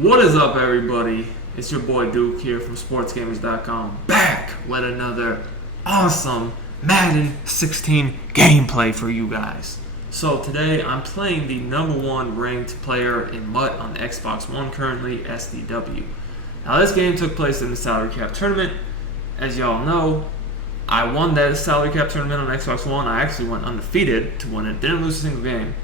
What is up, everybody? It's your boy Duke here from Sportsgamerz.com, back with another awesome Madden 16 gameplay for you guys. So today I'm playing the #1 ranked player in MUT on the Xbox One, currently SDW. Now this game took place in the salary cap tournament. As y'all know, I won that salary cap tournament on Xbox One. I actually went undefeated to win it. Didn't lose a single game.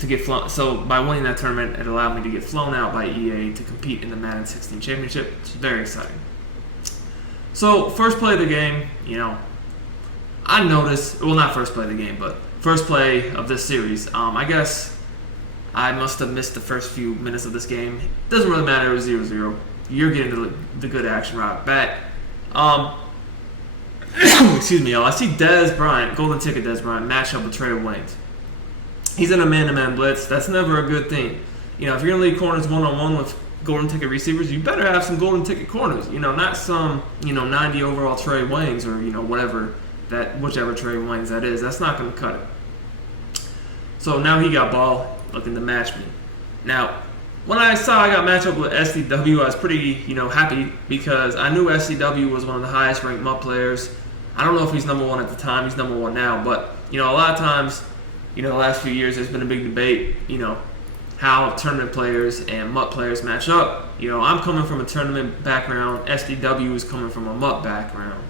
To get flown. So by winning that tournament, it allowed me to get flown out by EA to compete in the Madden 16 championship. It's very exciting. So first play of the game, I noticed. Well, not first play of the game, but first play of this series. I guess I must have missed the first few minutes of this game. Doesn't really matter. It was 0-0. You're getting the good action right back. Excuse me, y'all. I see Dez Bryant, golden ticket Dez Bryant, match up with Trey Waynes. He's in a man-to-man blitz. That's never a good thing. If you're going to leave corners one-on-one with golden ticket receivers, you better have some golden ticket corners. Not some, 90 overall Trey Waynes or, whichever Trey Waynes that is. That's not going to cut it. So now he got ball looking to match me. Now, when I saw I got matched up with SDW, I was pretty, happy because I knew SDW was one of the highest ranked MUT players. I don't know if he's #1 at the time. He's #1 now. But, a lot of times, the last few years, there's been a big debate, how tournament players and MUT players match up. I'm coming from a tournament background. SDW is coming from a MUT background.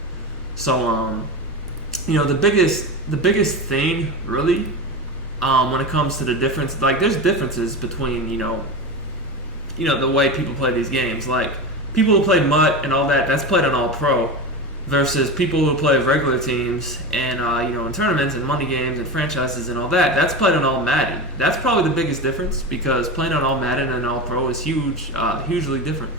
So, the biggest thing, really, when it comes to the difference, there's differences between, the way people play these games. Like, people who play MUT and all that, that's played on All Pro. Versus people who play regular teams and in tournaments and money games and franchises and all that, that's played on All Madden. That's probably the biggest difference because playing on All Madden and All Pro is hugely different.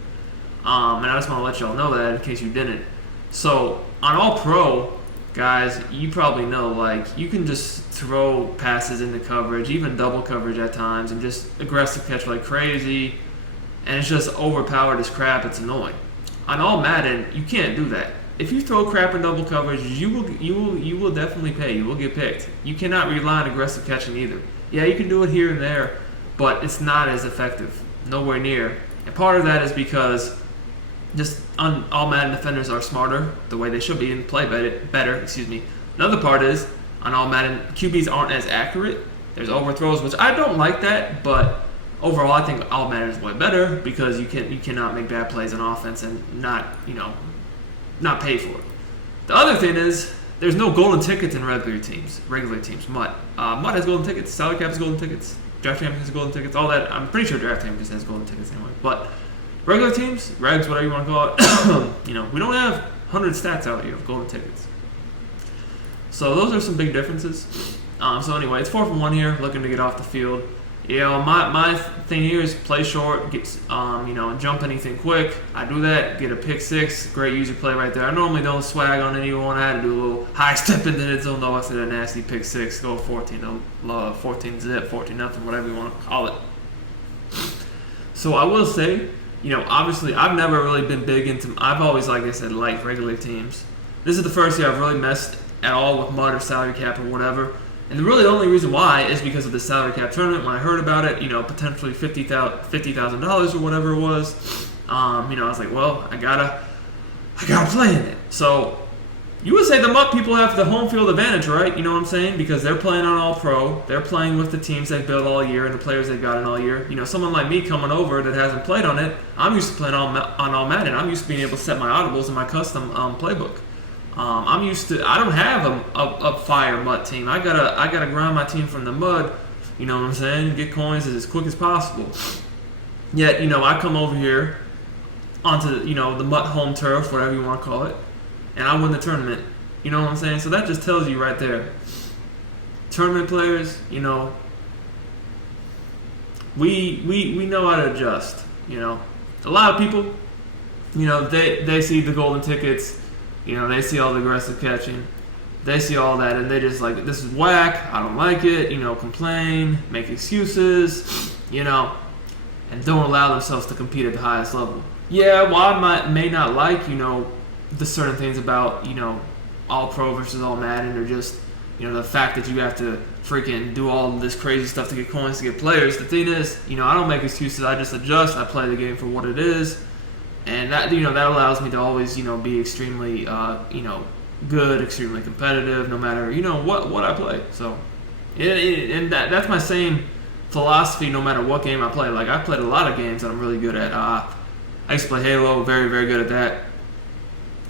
And I just want to let y'all know that in case you didn't. So on All Pro, guys, you probably know you can just throw passes into coverage, even double coverage at times, and just aggressive catch like crazy, and it's just overpowered as crap. It's annoying. On All Madden, you can't do that. If you throw crap in double coverage, you will definitely pay. You will get picked. You cannot rely on aggressive catching either. Yeah, you can do it here and there, but it's not as effective. Nowhere near. And part of that is because just all Madden defenders are smarter the way they should be and play better. Another part is on All Madden, QBs aren't as accurate. There's overthrows, which I don't like that, but overall I think All Madden is way better because you cannot make bad plays on offense and not pay for it. The other thing is there's no golden tickets in regular teams. MUT has golden tickets. Salary cap has golden tickets. Draft Champions has golden tickets. All that. I'm pretty sure Draft Champions has golden tickets anyway. But regular teams, regs, whatever you want to call it, we don't have 100 stats out here of golden tickets. So those are some big differences. So anyway, it's 4 from 1 here, looking to get off the field. My thing here is play short, get, jump anything quick. I do that, get a pick 6, great user play right there. I normally don't swag on anyone. I had to do a little high step into the zone, though. I said a nasty pick 6, go 14 zip, 14 nothing, whatever you want to call it. So I will say, obviously I've never really been big into. I've always, like I said, liked regular teams. This is the first year I've really messed at all with MUT or salary cap or whatever. And really the only reason why is because of the salary cap tournament. When I heard about it, potentially $50,000 or whatever it was, I was like, well, I gotta play in it. So you would say the MUT people have the home field advantage, right? You know what I'm saying? Because they're playing on All Pro, they're playing with the teams they've built all year and the players they've gotten all year. Someone like me coming over that hasn't played on it, I'm used to playing on All Madden. I'm used to being able to set my audibles in my custom playbook. I'm used to. I don't have a fire MUT team. I gotta grind my team from the mud. You know what I'm saying? Get coins as quick as possible. Yet I come over here onto the MUT home turf, whatever you want to call it, and I win the tournament. You know what I'm saying? So that just tells you right there. Tournament players, we know how to adjust. A lot of people, they see the golden tickets. They see all the aggressive catching. They see all that, and they just this is whack. I don't like it. Complain, make excuses, and don't allow themselves to compete at the highest level. Yeah, while I may not like, the certain things about, All Pro versus All Madden, or just, the fact that you have to freaking do all this crazy stuff to get coins, to get players. The thing is, I don't make excuses. I just adjust. I play the game for what it is, and that that allows me to always be extremely good, extremely competitive, no matter what I play. So, and that's my same philosophy no matter what game I play. Like, I played a lot of games that I'm really good at. I used to play Halo, very, very good at that.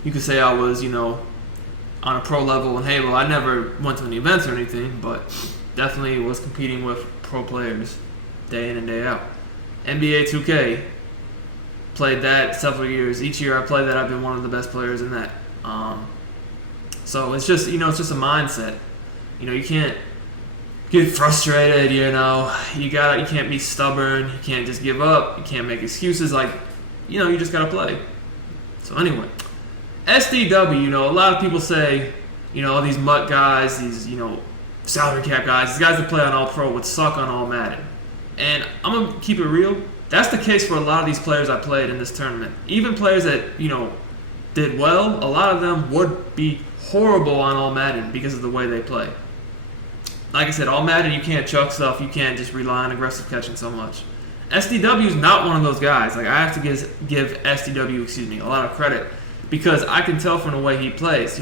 You could say I was, on a pro level in Halo. I never went to any events or anything, but definitely was competing with pro players day in and day out. NBA 2K, played that several years. Each year I play that, I've been one of the best players in that. So it's just, it's just a mindset. You can't get frustrated, you can't be stubborn, you can't just give up, you can't make excuses, like, you just gotta play. So anyway, SDW, a lot of people say, all these MUT guys, these, salary cap guys, these guys that play on All Pro would suck on All Madden. And I'm gonna keep it real, that's the case for a lot of these players I played in this tournament. Even players that, did well, a lot of them would be horrible on All Madden because of the way they play. Like I said, All Madden, you can't chuck stuff, you can't just rely on aggressive catching so much. SDW is not one of those guys. Like, I have to give SDW, a lot of credit, because I can tell from the way he plays.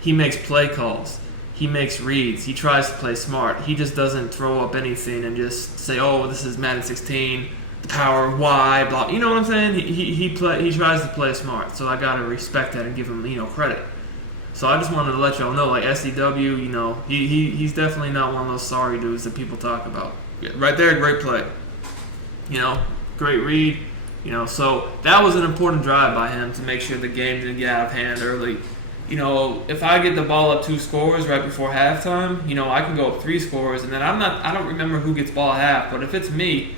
He makes play calls, he makes reads, he tries to play smart. He just doesn't throw up anything and just say, "Oh, this is Madden 16, the power of Y, blah." You know what I'm saying? He tries to play smart. So I gotta respect that and give him credit. So I just wanted to let y'all know, like, SDW, he's definitely not one of those sorry dudes that people talk about. Right there, great play. Great read. So that was an important drive by him to make sure the game didn't get out of hand early. If I get the ball up 2 scores right before halftime, I can go up 3 scores, and then I don't remember who gets ball at half, but if it's me,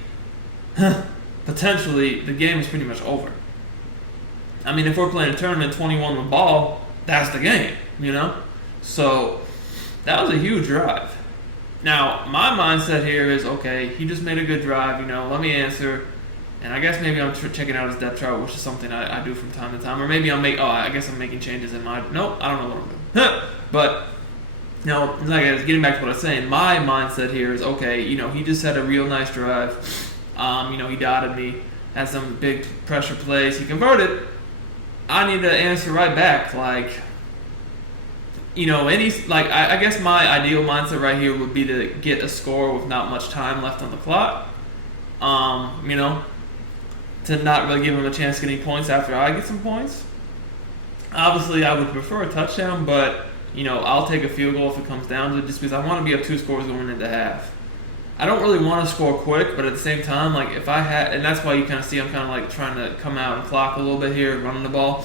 potentially the game is pretty much over. I mean, if we're playing a tournament 21 with ball, that's the game, So that was a huge drive. Now, my mindset here is, okay, he just made a good drive, let me answer. And I guess maybe I'm checking out his depth chart, which is something I do from time to time. Or maybe I guess I'm making changes in my, nope, I don't know what I'm doing. But, like, getting back to what I was saying, my mindset here is, okay, he just had a real nice drive. He dotted me, had some big pressure plays, he converted. I need to answer right back, like, I guess my ideal mindset right here would be to get a score with not much time left on the clock. To not really give him a chance getting points after I get some points. Obviously, I would prefer a touchdown, but, I'll take a field goal if it comes down to it, just because I want to be up 2 scores going into half. I don't really want to score quick, but at the same time, like, if I had, and that's why you kind of see I'm kind of like trying to come out and clock a little bit here, running the ball.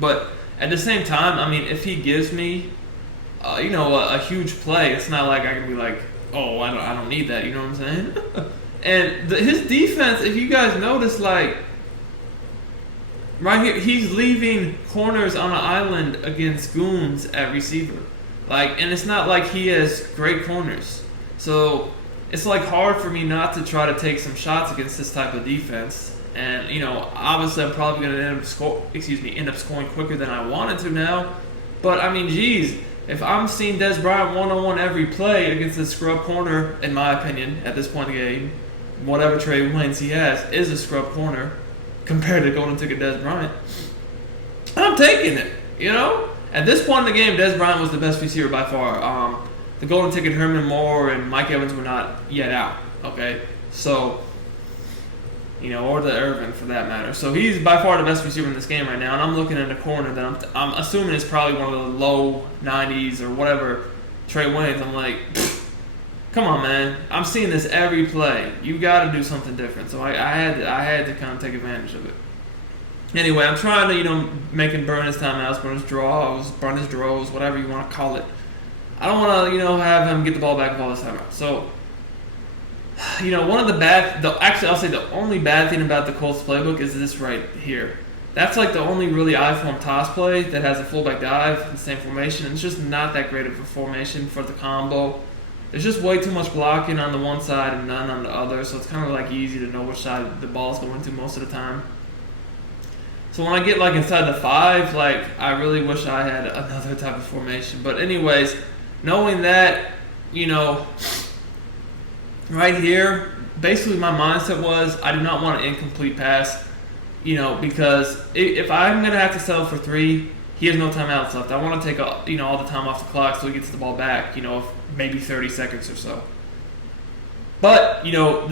But at the same time, I mean, if he gives me, a huge play, it's not like I can be like, oh, I don't need that. You know what I'm saying? And his defense, if you guys notice, like, right here, he's leaving corners on an island against goons at receiver. Like, and it's not like he has great corners. So it's like hard for me not to try to take some shots against this type of defense. And, obviously I'm probably going to end up scoring quicker than I wanted to now. But, I mean, geez, if I'm seeing Dez Bryant one-on-one every play against this scrub corner, in my opinion, at this point in the game, whatever trade wins he has is a scrub corner compared to Golden Ticket Dez Bryant, I'm taking it, At this point in the game, Dez Bryant was the best receiver by far. The Golden Ticket, Herman Moore and Mike Evans were not yet out, okay? So, or the Irvin for that matter. So he's by far the best receiver in this game right now, and I'm looking at a corner that I'm assuming is probably one of the low 90s or whatever Trey Waynes. I'm like, come on, man. I'm seeing this every play. You got to do something different. So I had to kind of take advantage of it. Anyway, I'm trying to, make him burn his timeouts, burn his draws, burn his draws, whatever you want to call it. I don't want to, have him get the ball back with all this timeout. So, one of I'll say the only bad thing about the Colts playbook is this right here. That's like the only really I-form toss play that has a fullback dive, the same formation. And it's just not that great of a formation for the combo. There's just way too much blocking on the one side and none on the other, so it's kind of like easy to know which side the ball's going to most of the time. So when I get like inside the 5, like I really wish I had another type of formation. But anyways, knowing that, you know, right here, basically my mindset was I do not want an incomplete pass, you know, because if I'm going to have to settle for 3, he has no timeouts left. I want to take all, you know, all the time off the clock so he gets the ball back, you know, maybe 30 seconds or so. But, you know,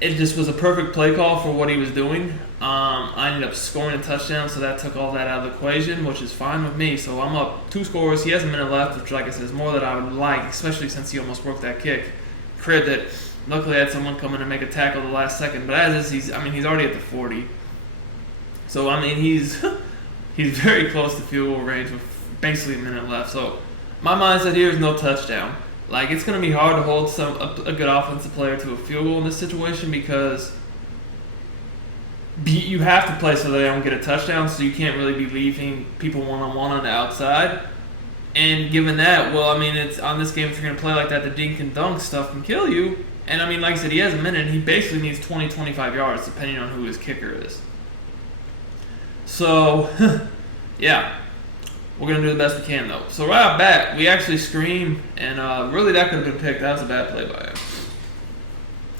it just was a perfect play call for what he was doing. I ended up scoring a touchdown, so that took all that out of the equation, which is fine with me. So I'm up 2 scores. He has a minute left, which, like I said, is more than I would like, especially since he almost broke that kick. That luckily I had someone come in and make a tackle the last second. But as is, he's already at the 40. So, I mean, he's very close to field goal range with basically a minute left. So my mindset here is no touchdown. Like, it's going to be hard to hold a good offensive player to a field goal in this situation because you have to play so that they don't get a touchdown, so you can't really be leaving people one-on-one on the outside. And given that, well, I mean, it's on this game, if you're going to play like that, the dink and dunk stuff can kill you. And, I mean, like I said, he has a minute, and he basically needs 20, 25 yards, depending on who his kicker is. So, yeah. We're going to do the best we can, though. So right off bat, we actually scream, and really that could have been picked. That was a bad play by him.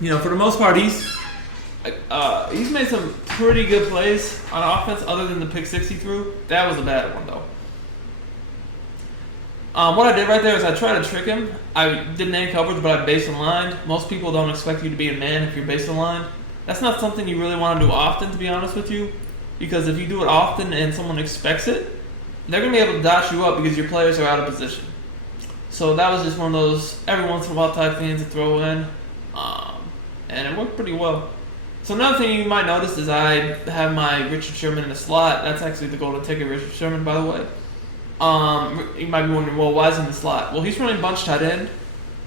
You know, for the most part, he's made some pretty good plays on offense other than the pick 6 he threw. That was a bad one, though. What I did right there is I tried to trick him. I did man coverage, but I base aligned. Most people don't expect you to be in man if you're base aligned. That's not something you really want to do often, to be honest with you, because if you do it often and someone expects it, they're going to be able to dot you up because your players are out of position. So that was just one of those every once in a while type things to throw in. And it worked pretty well. So another thing you might notice is I have my Richard Sherman in the slot. That's actually the golden ticket Richard Sherman, by the way. You might be wondering, well, why is he in the slot? Well, he's running bunch tight end.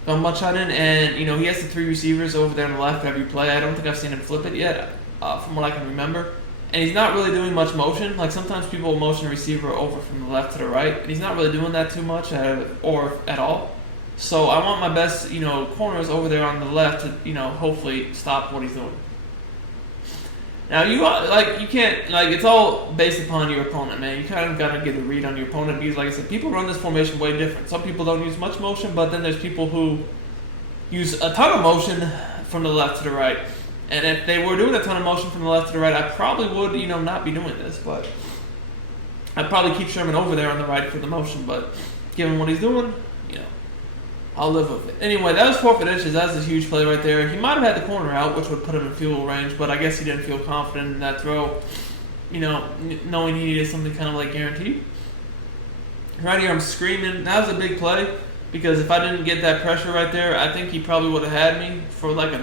And, you know, he has the 3 receivers over there on the left every play. I don't think I've seen him flip it yet, from what I can remember. And he's not really doing much motion. Like, sometimes people motion a receiver over from the left to the right. And he's not really doing that too much or at all. So I want my best, you know, corners over there on the left to, you know, hopefully stop what he's doing. Now, you can't, it's all based upon your opponent, man. You kind of got to get a read on your opponent because, like I said, people run this formation way different. Some people don't use much motion, but then there's people who use a ton of motion from the left to the right. And if they were doing a ton of motion from the left to the right, I probably would, you know, not be doing this. But I'd probably keep Sherman over there on the right for the motion. But given what he's doing, you know, I'll live with it. Anyway, that was 4 inches. That was a huge play right there. He might have had the corner out, which would put him in field goal range. But I guess he didn't feel confident in that throw, you know, knowing he needed something kind of like guaranteed. Right here, I'm screaming. That was a big play because if I didn't get that pressure right there, I think he probably would have had me for like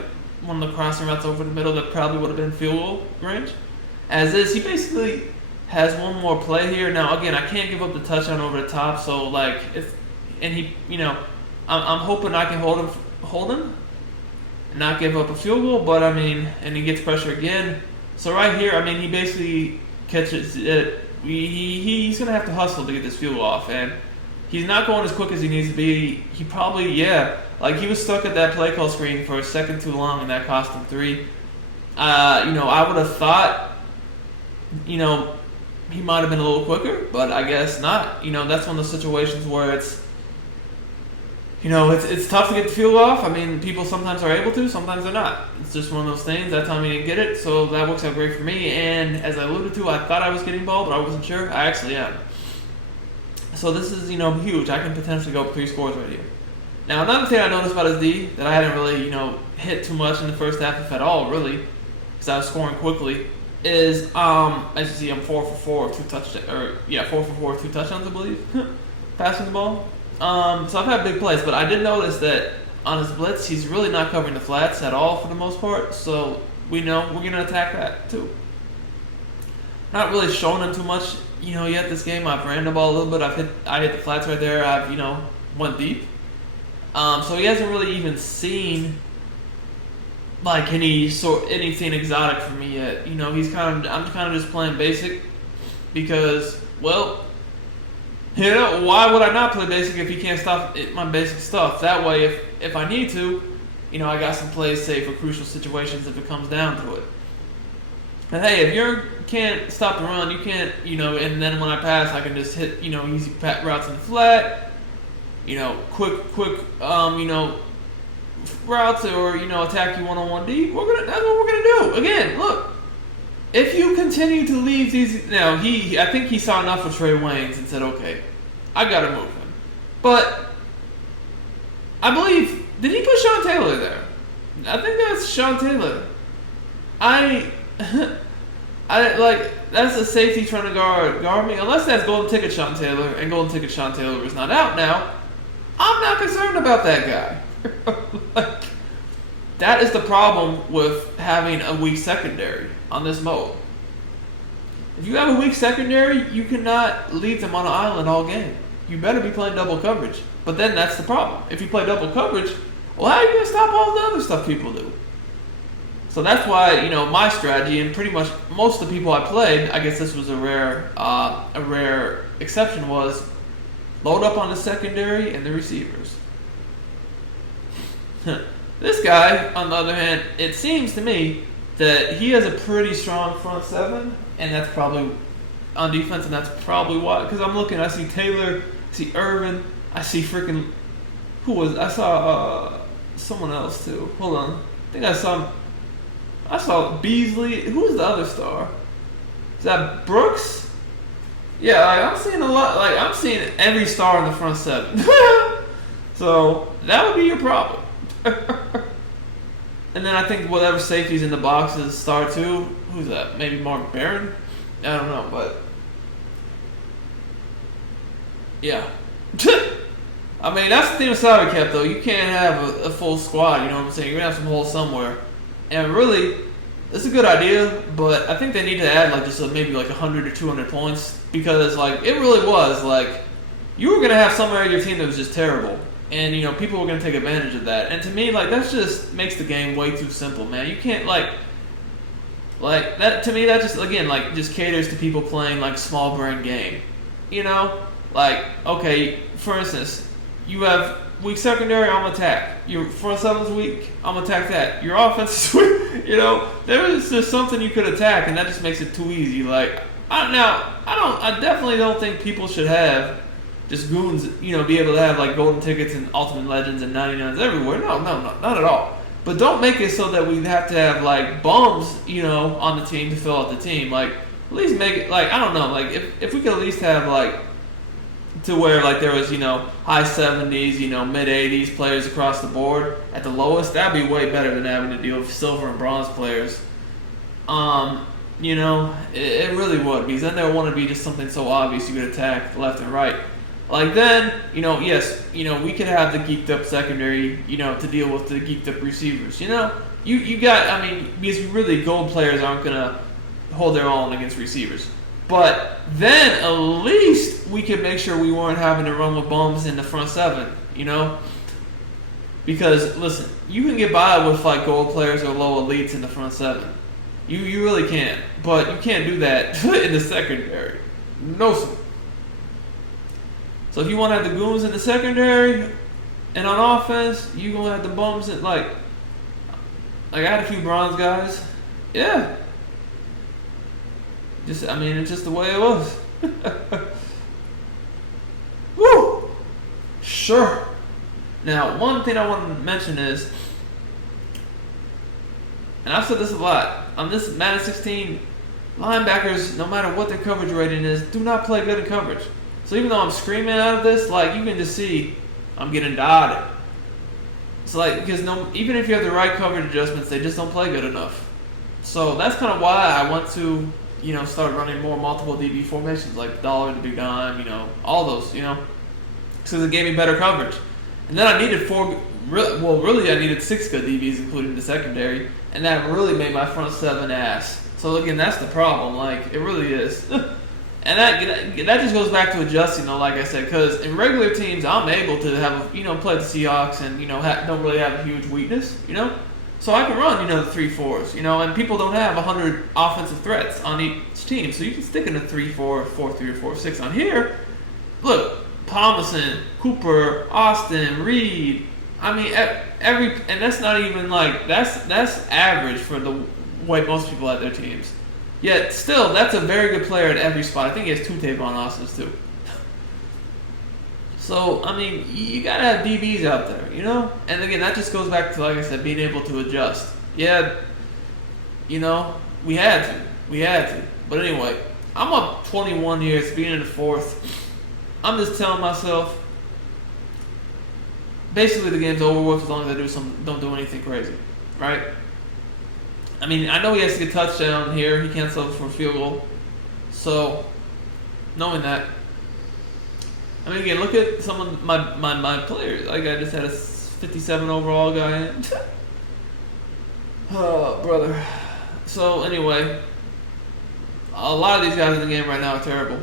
one of the crossing routes over the middle that probably would have been field goal range. As is, he basically has one more play here. Now, again, I can't give up the touchdown over the top, so like, you know, I'm hoping I can hold him, and not give up a field goal. But I mean, and he gets pressure again. So right here, I mean, he basically catches it. He's gonna have to hustle to get this field goal off, and he's not going as quick as he needs to be. He probably, he was stuck at that play call screen for a second too long, and that cost him 3. You know, I would have thought, you know, he might have been a little quicker, but I guess not. You know, that's one of those situations where it's, you know, it's tough to get the field off. I mean, people sometimes are able to, sometimes they're not. It's just one of those things. That time he didn't get it, so that works out great for me. And as I alluded to, I thought I was getting ball, but I wasn't sure. I actually am. So this is, you know, huge. I can potentially go up 3 scores right here. Now, another thing I noticed about his D that I hadn't really, you know, hit too much in the first half, if at all, really, because I was scoring quickly, is, as you see, I'm 4 for 4 with 2 touchdowns, 4 for 4 with 2 touchdowns, I believe, passing the ball. So I've had big plays, but I did notice that on his blitz, he's really not covering the flats at all for the most part. So we know we're going to attack that too. Not really showing him too much, you know, yet this game. I've ran the ball a little bit. I hit the flats right there. I've, you know, went deep. So he hasn't really even seen like anything exotic for me yet. You know, I'm kind of just playing basic because, well, you know, why would I not play basic if he can't stop my basic stuff? That way, if I need to, you know, I got some plays saved for crucial situations if it comes down to it. And hey, if you can't stop the run, you can't, you know, and then when I pass, I can just hit, you know, easy routes in the flat. quick, routes or attack you one-on-one deep. That's what we're gonna do. Again, look, if you continue to leave these, now I think he saw enough of Trey Waynes and said, okay, I gotta move him. But I believe, did he put Sean Taylor there? I think that's Sean Taylor. That's a safety trying to guard me. Unless that's Golden Ticket Sean Taylor, and Golden Ticket Sean Taylor is not out now, I'm not concerned about that guy. That is the problem with having a weak secondary on this mode. If you have a weak secondary, you cannot leave them on an island all game. You better be playing double coverage. But then that's the problem. If you play double coverage, well, how are you going to stop all the other stuff people do? So that's why, my strategy, and pretty much most of the people I played, I guess this was a rare exception, was load up on the secondary and the receivers. This guy, on the other hand, it seems to me that he has a pretty strong front seven, and that's probably on defense, and that's probably why. Because I'm looking, I see Taylor, I see Irvin, I see freaking I saw someone else too. Hold on, I think I saw Beasley. Who's the other star? Is that Brooks? Yeah, I'm seeing a lot. I'm seeing every star in the front seven. So that would be your problem. And then I think whatever safeties in the boxes star too. Who's that? Maybe Mark Barron? I don't know, but yeah. I mean, that's the thing with salary cap, though. You can't have a full squad, you know what I'm saying? You're going to have some holes somewhere. And really, it's a good idea, but I think they need to add, maybe 100 or 200 points. Because, it really was, you were going to have somewhere in your team that was just terrible. And, people were going to take advantage of that. And to me, that just makes the game way too simple, man. You can't, that, to me, that just, again, just caters to people playing, small brain game. Okay, for instance, you have weak secondary, I'm going to attack. Your front seven's weak, I'm going to attack that. Your offense is weak, there is just something you could attack, and that just makes it too easy. I definitely don't think people should have just goons, be able to have golden tickets and ultimate legends and 99s everywhere. No, not at all. But don't make it so that we have to have bums, on the team to fill out the team. At least make it I don't know, if we could at least have to where there was high 70s, mid 80s players across the board at the lowest, that'd be way better than having to deal with silver and bronze players. It really would, because then there would want to be just something so obvious you could attack left and right. Then, yes, we could have the geeked up secondary, to deal with the geeked up receivers. You got, because really gold players aren't going to hold their own against receivers. But then at least we could make sure we weren't having to run with bums in the front seven, Because, listen, you can get by with gold players or low elites in the front seven. You really can. But you can't do that in the secondary. No, sir. So if you want to have the goons in the secondary and on offense, you're going to have the bums in, I had a few bronze guys. Yeah. It's just the way it was. Woo! Sure. Now, one thing I want to mention is, and I've said this a lot, on this Madden 16, linebackers, no matter what their coverage rating is, do not play good in coverage. So even though I'm screaming out of this, you can just see I'm getting dotted. It's because even if you have the right coverage adjustments, they just don't play good enough. So that's kind of why I want to, start running more multiple DB formations, dollar to big dime, all those, because it gave me better coverage. And then I needed I needed 6 good DBs, including the secondary, and that really made my front seven ass. So again, that's the problem. It really is. And that just goes back to adjusting, though, like I said, because in regular teams, I'm able to have, play the Seahawks and, don't really have a huge weakness, So I can run, the 3-4s, and people don't have 100 offensive threats on each team. So you can stick in a 3-4, 4-3, or 4-6. On here, look, Palmerson, Cooper, Austin, Reed. And that's not even that's average for the way most people have their teams. Yet still, that's a very good player at every spot. I think he has 2 Tavon Austins too. So, I mean, you gotta have DBs out there, you know? And again, that just goes back to, like I said, being able to adjust. Yeah, you know, we had to. We had to. But anyway, I'm up 21 years, being in the fourth. I'm just telling myself, basically the game's over with as long as I don't do anything crazy, right? I mean, I know he has to get a touchdown here. He can't settle for a field goal. So, knowing that, I mean, again, look at some of my players. Like, I just had a 57 overall guy in. Oh, brother. So, anyway, a lot of these guys in the game right now are terrible.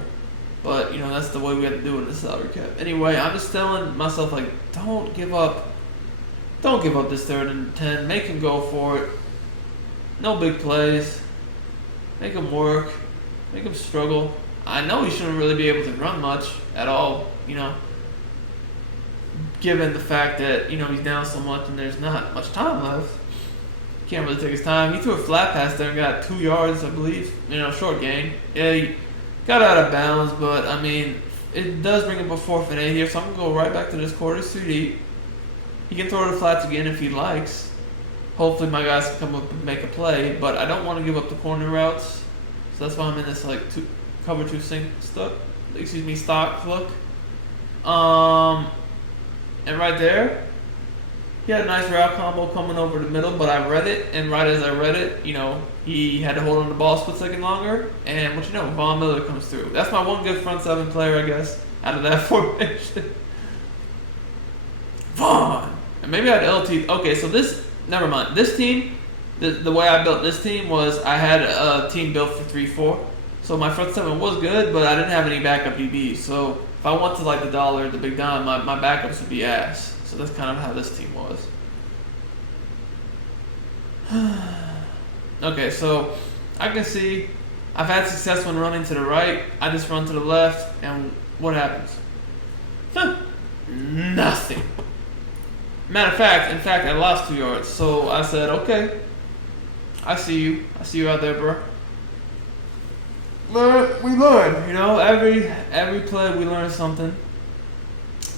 But, you know, that's the way we have to do it in the salary cap. Anyway, I'm just telling myself, like, don't give up. Don't give up this 3rd and 10. Make him go for it. No big plays. Make him work. Make him struggle. I know he shouldn't really be able to run much at all, you know, given the fact that, you know, he's down so much and there's not much time left. Can't really take his time. He threw a flat pass there and got 2 yards, I believe. You know, short gain. Yeah, he got out of bounds, but, I mean, it does bring up a 4th and 8 here, so I'm going to go right back to this quarter CD. He can throw the flats again if he likes. Hopefully my guys can come up and make a play, but I don't want to give up the corner routes. So that's why I'm in this, like, cover 2 stock look. And right there, he had a nice route combo coming over the middle, but I read it, and right as I read it, you know, he had to hold on the ball a split second longer, and what you know, Von Miller comes through. That's my one good front 7 player, I guess, out of that formation. Vaughn! And maybe I had LT. Okay, so never mind. This team, the way I built this team was I had a team built for 3-4. So my front 7 was good, but I didn't have any backup DBs. So if I went to like the dollar, the big dime, my backups would be ass. So that's kind of how this team was. Okay, so I can see I've had success when running to the right. I just run to the left, and what happens? Nothing. Matter of fact, I lost 2 yards. So I said, okay, I see you. I see you out there, bro. We learn, you know, every play we learn something.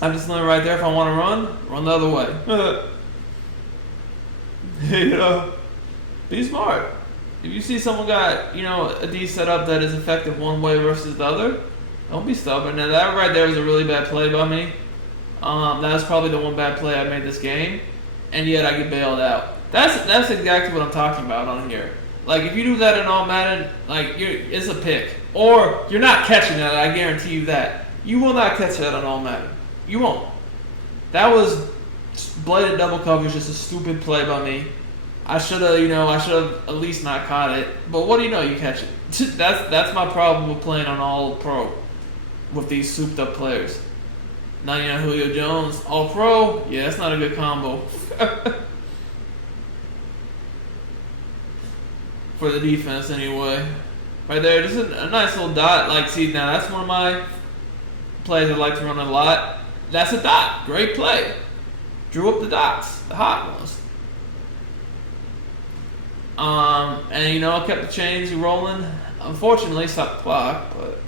I just learned right there, if I want to run the other way. You know, be smart. If you see someone got, you know, a D set up that is effective one way versus the other, don't be stubborn. Now that right there was a really bad play by me. That was probably the one bad play I made this game, and yet I get bailed out. That's exactly what I'm talking about on here. Like, if you do that in all Madden, like, it's a pick. Or you're not catching that, I guarantee you that. You will not catch that on all Madden. You won't. That was blatant double coverage, just a stupid play by me. I should have at least not caught it. But what do you know, you catch it. That's my problem with playing on all pro with these souped up players. Now you know Julio Jones, all pro, yeah, that's not a good combo. For the defense anyway. Right there, just a nice little dot. Like, see, now that's one of my plays I like to run a lot. That's a dot. Great play. Drew up the dots, the hot ones. And you know, I kept the chains rolling. Unfortunately, stopped the clock, but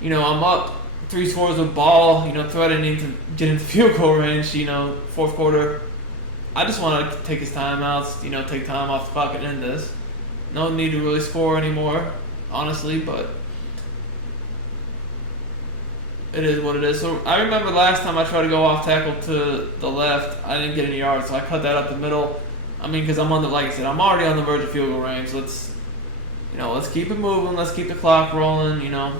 you know, I'm up 3 scores with ball, you know, threatening to get into field goal range, you know, 4th quarter. I just want to take his timeouts, you know, take time off the clock and end this. No need to really score anymore, honestly, but it is what it is. So I remember last time I tried to go off tackle to the left, I didn't get any yards, so I cut that up the middle. I mean, because I'm like I said, I'm already on the verge of field goal range. Let's keep it moving. Let's keep the clock rolling, you know,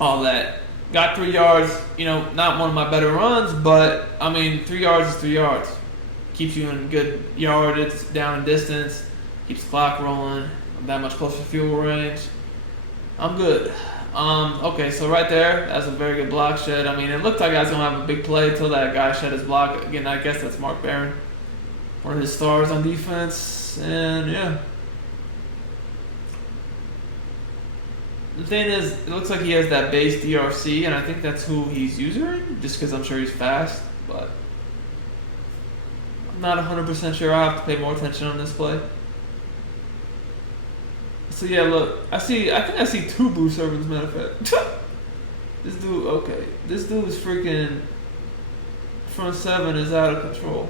all that. Got 3 yards, you know, not one of my better runs, but, I mean, 3 yards is 3 yards. Keeps you in good yardage, down in distance, keeps the clock rolling. I'm that much closer to field goal range. I'm good. Okay, so right there, that's a very good block shed. I mean, it looked like I was going to have a big play until that guy shed his block. Again, I guess that's Mark Barron, one of his stars on defense. And, yeah. The thing is, it looks like he has that base DRC, and I think that's who he's using, just because I'm sure he's fast, but I'm not 100% sure. I have to pay more attention on this play. So yeah, look, I think I see 2 boost servants, matter of fact. This dude, okay. This dude's freaking front seven is out of control.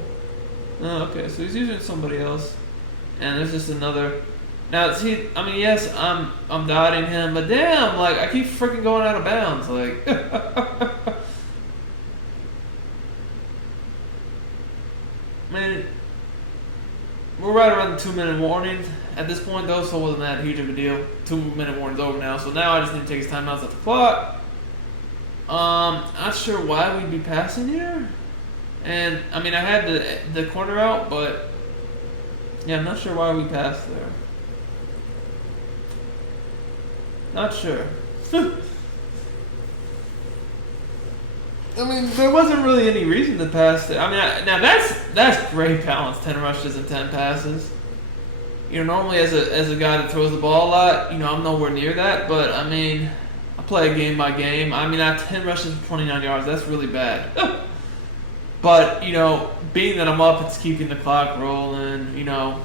Okay, so he's using somebody else. And there's just another. Now, see, I mean, yes, I'm dotting him, but damn, like, I keep freaking going out of bounds. Like, man, we're right around the 2-minute warning at this point, though, so it wasn't that huge of a deal. 2-minute warning's over now, so now I just need to take his timeouts at the clock. Not sure why we'd be passing here. And, I mean, I had the corner out, but, yeah, I'm not sure why we passed there. Not sure. I mean, there wasn't really any reason to pass there. I mean, now that's great balance, 10 rushes and 10 passes. You know, normally as a guy that throws the ball a lot, you know, I'm nowhere near that. But, I mean, I play game by game. I mean, I have 10 rushes for 29 yards. That's really bad. But, you know, being that I'm up, it's keeping the clock rolling, you know.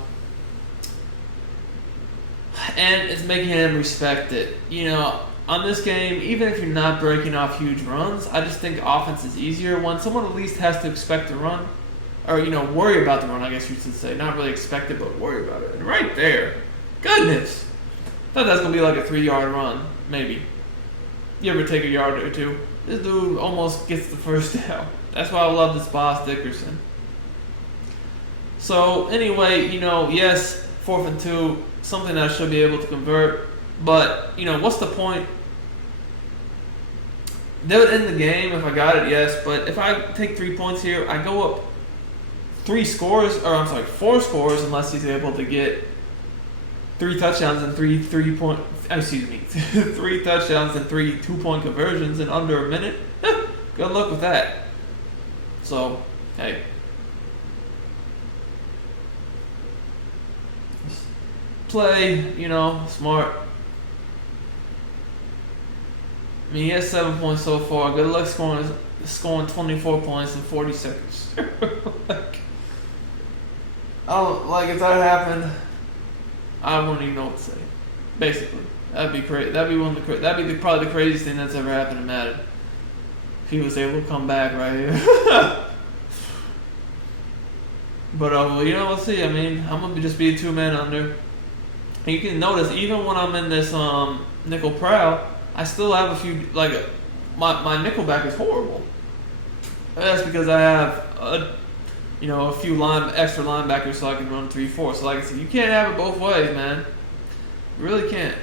And it's making him respect it. You know, on this game, even if you're not breaking off huge runs, I just think offense is easier when someone at least has to expect the run. Or, you know, worry about the run, I guess you should say. Not really expect it, but worry about it. And right there, goodness. I thought that was going to be like a 3-yard run, maybe. You ever take a yard or two? This dude almost gets the first down. That's why I love this boss, Dickerson. So, anyway, you know, yes, 4th and 2, something that I should be able to convert. But, you know, what's the point? They would end the game if I got it, yes. But if I take 3 points here, I go up 4 scores unless he's able to get 3 touchdowns and 3 touchdowns and 3 2-point conversions in under a minute. Good luck with that. So, hey. Play, you know, smart. I mean, he has 7 points so far. Good luck scoring 24 points in 40 seconds. If that happened, I wouldn't even know what to say. Basically, that'd be crazy. That'd be probably the craziest thing that's ever happened to Madden. If he was able to come back right here. But you know, let's see. I mean, I'm gonna just be a 2-man under. And you can notice even when I'm in this nickel prowl, I still have a few, like, my nickel back is horrible. That's because I have a few extra linebackers so I can run 3-4. So like I said, you can't have it both ways, man. You really can't.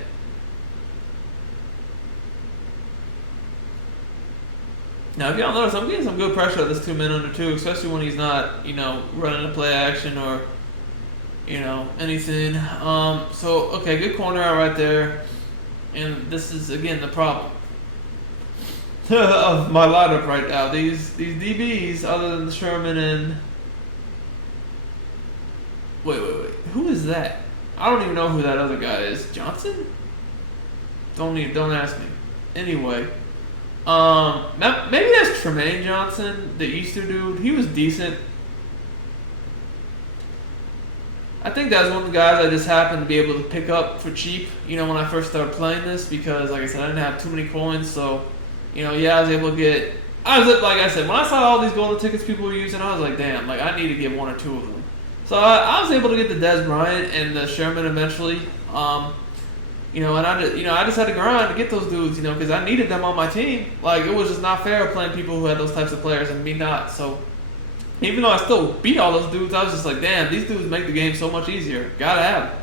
Now, if y'all notice, I'm getting some good pressure at this 2-man under too, especially when he's not, you know, running a play action or, you know, anything. So, okay, good corner out right there. And this is, again, the problem of my lineup right now. These DBs, other than Sherman and... Wait. Who is that? I don't even know who that other guy is. Johnson? Don't ask me. Anyway. Maybe that's Tremaine Johnson, the Easter dude. He was decent. I think that was one of the guys I just happened to be able to pick up for cheap, you know, when I first started playing this, because, like I said, I didn't have too many coins, so, you know, yeah, I was able to get, like I said, when I saw all these golden tickets people were using, I was like, damn, like, I need to get 1 or 2 of them. So I was able to get the Des Bryant and the Sherman eventually, you know, and I just had to grind to get those dudes, you know, because I needed them on my team. Like, it was just not fair playing people who had those types of players and me not, so... Even though I still beat all those dudes, I was just like, damn, these dudes make the game so much easier. Gotta have them.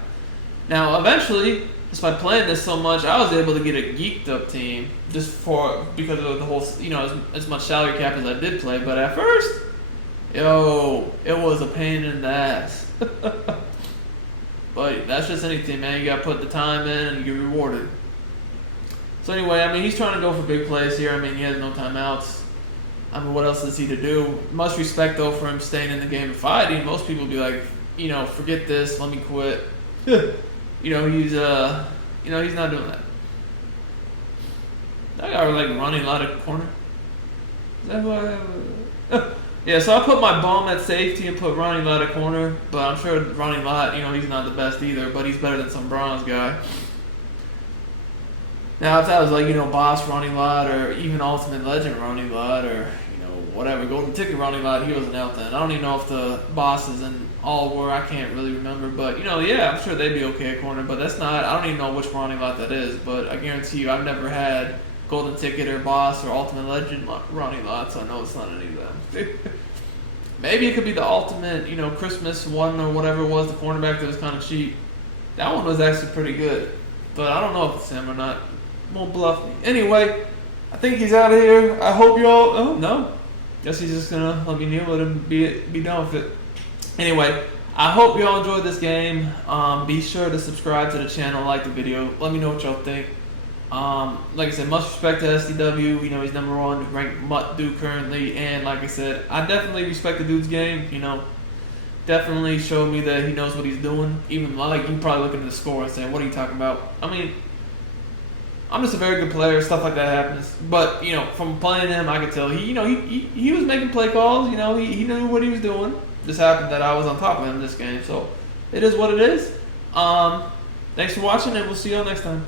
Now, eventually, just by playing this so much, I was able to get a geeked up team because of the whole, you know, as much salary cap as I did play. But at first, it was a pain in the ass. But that's just anything, man. You gotta put the time in and you get rewarded. So anyway, I mean, he's trying to go for big plays here. I mean, he has no timeouts. I mean, what else is he to do? Much respect, though, for him staying in the game and fighting. Most people would be like, you know, forget this, let me quit. You know, he's not doing that. That guy was, like, running a lot of corner. Is that who I have? Yeah, so I put my bum at safety and put Ronnie Lott at corner. But I'm sure Ronnie Lott, you know, he's not the best either, but he's better than some Browns guy. Now, if that was like, Boss Ronnie Lott or even Ultimate Legend Ronnie Lott or, whatever, Golden Ticket Ronnie Lott, he wasn't out then. I don't even know if the bosses and all were. I can't really remember. But, yeah, I'm sure they'd be okay at corner. But that's not, I don't even know which Ronnie Lott that is. But I guarantee you, I've never had Golden Ticket or Boss or Ultimate Legend Ronnie Lott, so I know it's not any of them. Maybe it could be the Ultimate, Christmas one or whatever it was, the cornerback that was kind of cheap. That one was actually pretty good. But I don't know if it's him or not. Won't bluff me. Anyway, I think he's out of here. I hope y'all. Oh no, guess he's just gonna let me kneel with him. Be done with it. Anyway, I hope y'all enjoyed this game. Be sure to subscribe to the channel, like the video. Let me know what y'all think. Like I said, much respect to SDW. He's number 1 ranked MUT dude currently, and like I said, I definitely respect the dude's game. Definitely showed me that he knows what he's doing. Even like you probably looking at the score and saying, "What are you talking about?" I mean, I'm just a very good player. Stuff like that happens. But, from playing him, I could tell he was making play calls. He knew what he was doing. Just happened that I was on top of him this game. So, it is what it is. Thanks for watching, and we'll see y'all next time.